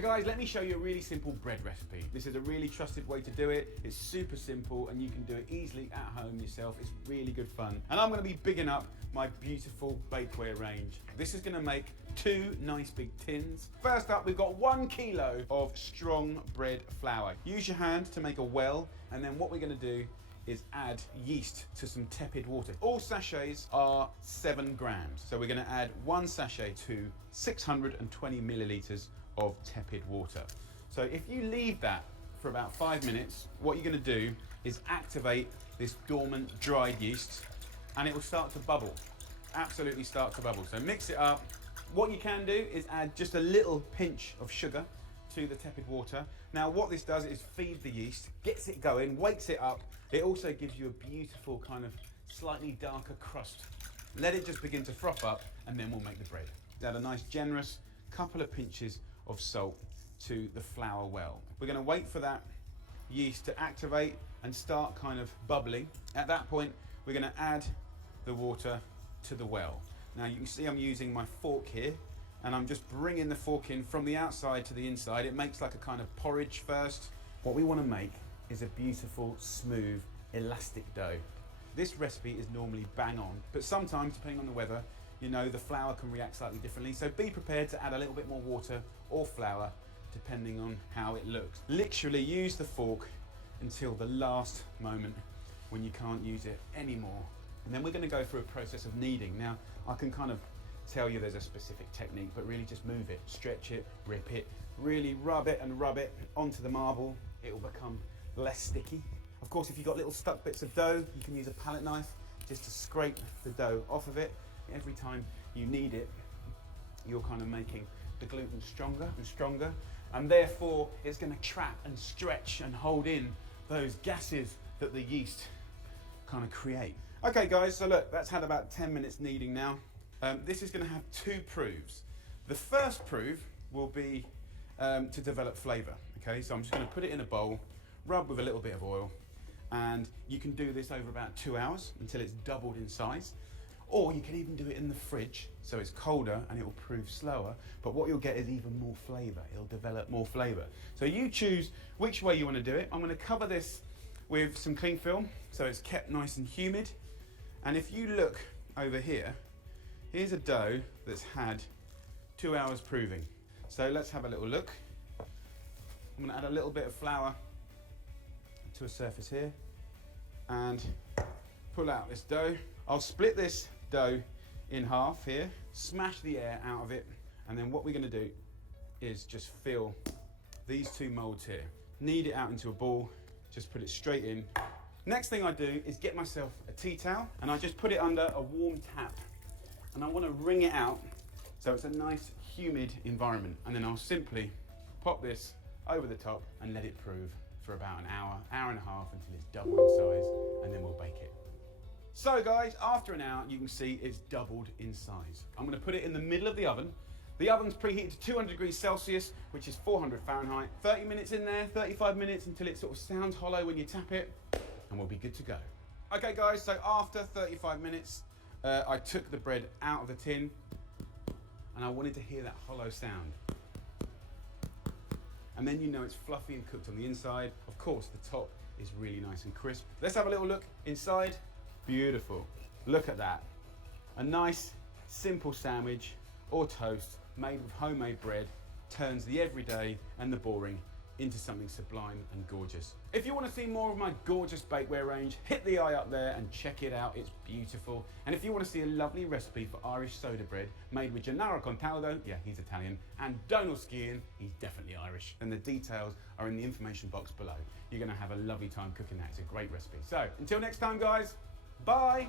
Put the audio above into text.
So guys, let me show you a really simple bread recipe. This is a really trusted way to do it. It's super simple and you can do it easily at home yourself. It's really good fun. And I'm gonna be bigging up my beautiful bakeware range. This is gonna make 2 nice big tins. First up, we've got 1 kilo of strong bread flour. Use your hand to make a well, and then what we're gonna do is add yeast to some tepid water. All sachets are 7 grams. So we're gonna add 1 sachet to 620 milliliters of tepid water. So if you leave that for about 5 minutes, what you're gonna do is activate this dormant dried yeast and it will start to bubble. Absolutely start to bubble. So mix it up. What you can do is add just a little pinch of sugar to the tepid water. Now what this does is feed the yeast, gets it going, wakes it up. It also gives you a beautiful kind of slightly darker crust. Let it just begin to froth up and then we'll make the bread. Add a nice generous couple of pinches of salt to the flour well. We're gonna wait for that yeast to activate and start kind of bubbling. At that point, we're gonna add the water to the well. Now you can see I'm using my fork here and I'm just bringing the fork in from the outside to the inside. It makes like a kind of porridge first. What we want to make is a beautiful, smooth, elastic dough. This recipe is normally bang on, but sometimes, depending on the weather, you know, the flour can react slightly differently. So be prepared to add a little bit more water or flour, depending on how it looks. Literally use the fork until the last moment when you can't use it anymore. And then we're going to go through a process of kneading. Now, I can kind of tell you there's a specific technique, but really just move it, stretch it, rip it, really rub it onto the marble. It will become less sticky. Of course, if you've got little stuck bits of dough, you can use a palette knife just to scrape the dough off of it. Every time you knead it, you're kind of making the gluten stronger and stronger, and therefore it's going to trap and stretch and hold in those gases that the yeast kind of create. Okay guys, so look, that's had about 10 minutes kneading now. This is going to have 2 proofs. The first proof will be to develop flavour. Okay, so I'm just going to put it in a bowl, rub with a little bit of oil, and you can do this over about 2 hours until it's doubled in size. Or you can even do it in the fridge, so it's colder and it will prove slower, but what you'll get is even more flavour. It'll develop more flavour. So you choose which way you want to do it. I'm going to cover this with some cling film, so it's kept nice and humid. And if you look over here, here's a dough that's had 2 hours proving. So let's have a little look. I'm gonna add a little bit of flour to a surface here and pull out this dough. I'll split this dough in half here, smash the air out of it, and then what we're gonna do is just fill these 2 molds here. Knead it out into a ball, just put it straight in. Next thing I do is get myself a tea towel and I just put it under a warm tap. And I want to wring it out so it's a nice humid environment, and then I'll simply pop this over the top and let it prove for about an hour, hour and a half, until it's double in size, and then we'll bake it. So guys, after an hour you can see it's doubled in size. I'm going to put it in the middle of the oven. The oven's preheated to 200 degrees Celsius, which is 400 Fahrenheit. 30 minutes in there, 35 minutes until it sort of sounds hollow when you tap it, and we'll be good to go. Okay guys, so after 35 minutes, I took the bread out of the tin and I wanted to hear that hollow sound. And then you know it's fluffy and cooked on the inside. Of course, the top is really nice and crisp. Let's have a little look inside. Beautiful. Look at that. A nice, simple sandwich or toast made with homemade bread turns the everyday and the boring into something sublime and gorgeous. If you want to see more of my gorgeous bakeware range, hit the eye up there and check it out. It's beautiful. And if you want to see a lovely recipe for Irish soda bread made with Gennaro Contaldo, yeah, he's Italian, and Donal Skian, he's definitely Irish, then the details are in the information box below. You're going to have a lovely time cooking that. It's a great recipe. So until next time guys, bye.